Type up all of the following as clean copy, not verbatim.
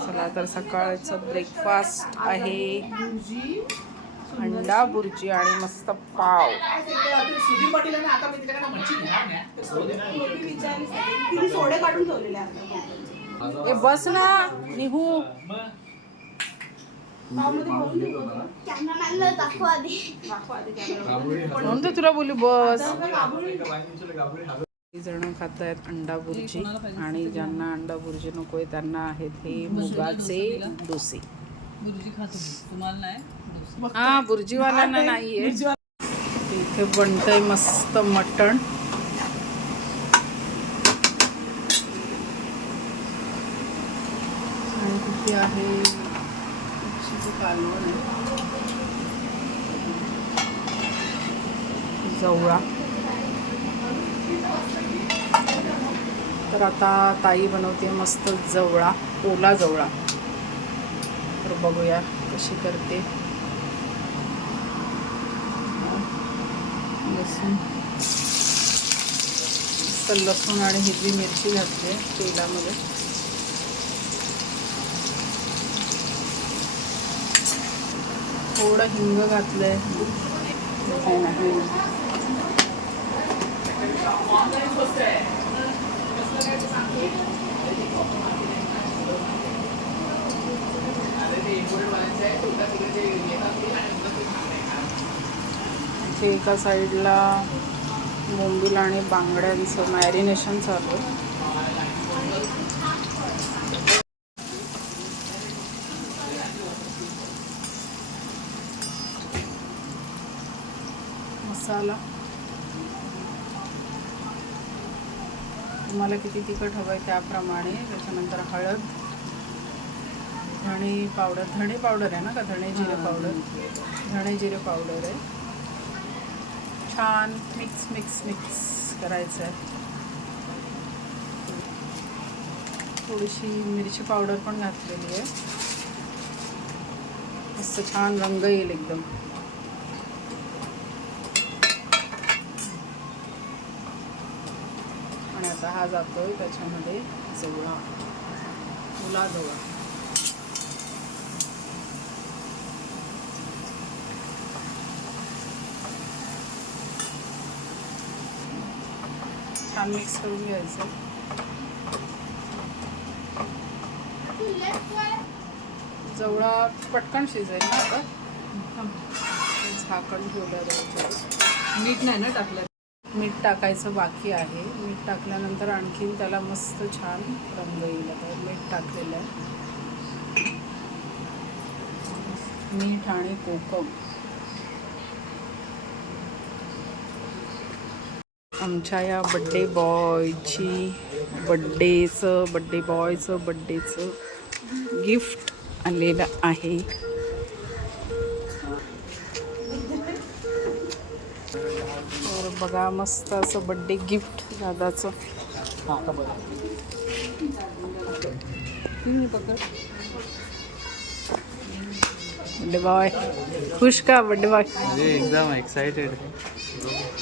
चला तर सकाळचं ब्रेकफास्ट आहे अंडा बुर्जी आणि मस्त पाव. ए बस ना निहू म्हणून तर तुला बोलू बस. जण खात आहेत अंडा बुर्जी आणि ज्यांना अंडा बुर्जी नको आहे त्यांना आहेत हे मुगाचे डोसे. बुर्जी खातो तुम्हाला नाही. हा बुर्जीवाल्यांना नाहीये. इथे बनतंय मस्त मटण. आणि तिथे आहे कालवण आहे, जवळा. तर आता ताई बनवते मस्त जवळा, ओला जवळा. तर बघूया कशी करते. लसूण मस्त लसूण आणि हिरवी मिरची घातली तेलामध्ये. थोडं हिंग घातलंय. इथे एका साईडला बोंबील आणि बांगड्यांचं मॅरिनेशन चालू आहे. मसाला तुम्हाला किती तिखट हवं आहे त्याप्रमाणे. त्याच्यानंतर हळद, धणे पावडर. धणे पावडर आहे ना का धणे जिरे पावडर? धणे जिरे पावडर आहे. छान मिक्स करायचं आहे. थोडीशी मिरची पावडर पण घातलेली आहे. मस्त छान रंग येईल एकदम. आणि आता हा जातोय त्याच्यामध्ये जवळा, ओला जवळा. छान मिक्स करून घ्यायचं. जवळा पटकन शिजेल ना. आता झाकण ठेवलं जायचं. मीठ नाही ना टाकलं. मीठ टाकायचं बाकी आहे. मीठ टाकल्यानंतर आणखीन त्याला मस्त छान रंग येईल. आता मीठ टाकलेलं आहे. मीठ आणि कोकम. आमच्या या बड्डे बॉयचं बड्डेचं गिफ्ट आलेलं आहे. तर बघा मस्त असं बड्डे गिफ्ट दादाचं. बड्डे बॉय खुश का? बड्डे बॉय एकदम एक्साइटेड.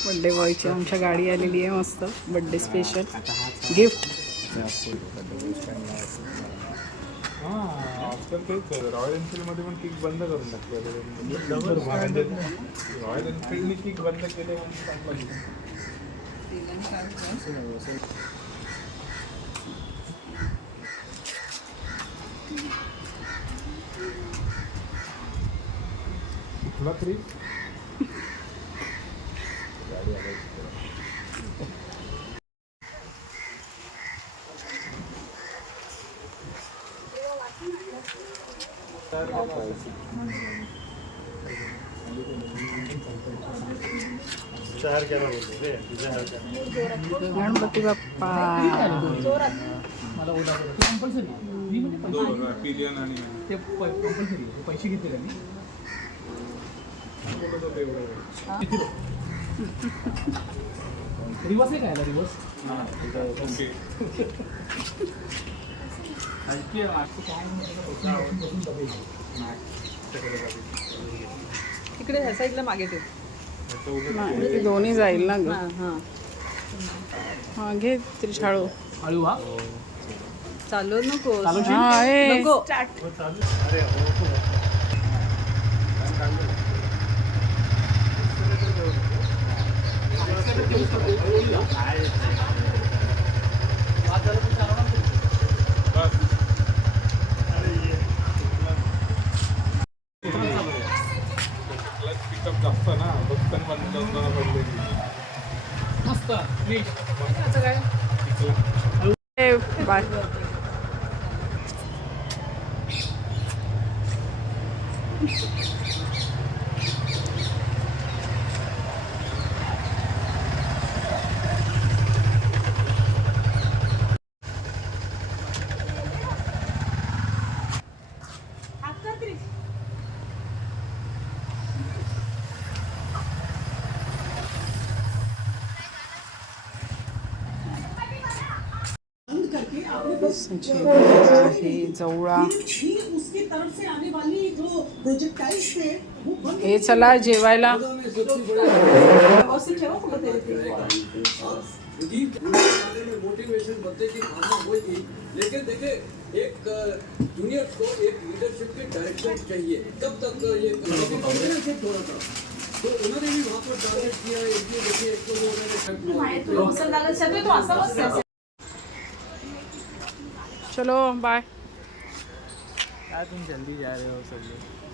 बड्डे बॉयची आमच्या गाडी आलेली आहे मस्त. Birthday special gift. आजकाल तेच रॉयल एनफिल्डमध्ये पण किक बंद करून टाकले. रॉयल एनफिल्डने किक बंद केले म्हणून चांगलं. तुला तरी गाडी आणायची. गणपती बाप्पा. पैसे घेतले रिवर्स आहे काय? रिवर्स तिकडे ह्या साईडला मागे ठेव. ते दोन्ही जाईल ना ग. हा घे त्रिशाळू. हळू. हा चालू नको हा, ए. नको पिकअप जास्त ना बघताना बंद पडले आता काय ए, बाय. जेवढा आहे जवळा हे चला जेवायला. मोटिवेशन बनते की भावना होगी लेकिन देखिए एक जूनियर को एक लीडरशिप की डायरेक्शन चाहिए कब तक ये थोड़ा सा तो उन्होंने भी वहाँ पर टारगेट किया इसलिए देखिए एक तो वो उन्होंने चलो बाय. तुम जल्दी जा रहे हो सब लोग.